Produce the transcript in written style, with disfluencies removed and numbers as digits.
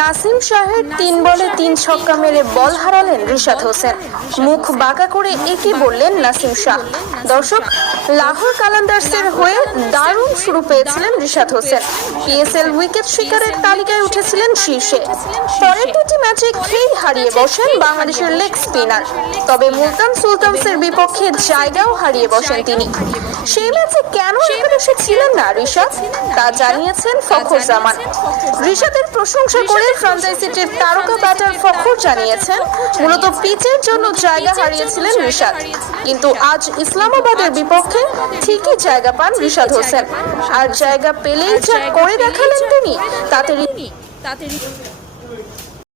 নাসিম শাহের 3 বলে 3 ছক্কা মেরে বল হারালেন রিশাদ হোসেন। মুখ বাঁকা করে একে বললেন নাসিম শাহ। দর্শক, লাহোর কালান্দার্সের হয়ে দারুণ শুরু পেয়েছিলেন রিশাদ হোসেন। পিএসএল উইকেট শিকারের তালিকায় উঠেছিলেন শীর্ষে। পরের 2টি ম্যাচে খেই হারিয়ে বসেন বাংলাদেশের লেগ স্পিনার। তবে মুলতান সুলতানসের বিপক্ষে জায়গাও হারিয়ে বসেন তিনি। সেই ম্যাচে কেন একাদশে ছিলেন না রিশাদ, তা জানিয়েছেন ফখর জামান। রিশাদের প্রশংসা করে ফ্র্যাঞ্চাইজিটির তারকা ব্যাটার ফখর জানিয়েছেন, মূলত পিচের জন্য জায়গা হারিয়েছিলেন রিশাদ, কিন্তু আজ ইসলামাবাদের বিপক্ষে ঠিকই জায়গা পান রিশাদ হোসেন। আর জায়গা পেলেই যা করে দেখালেন তিনি, তাতে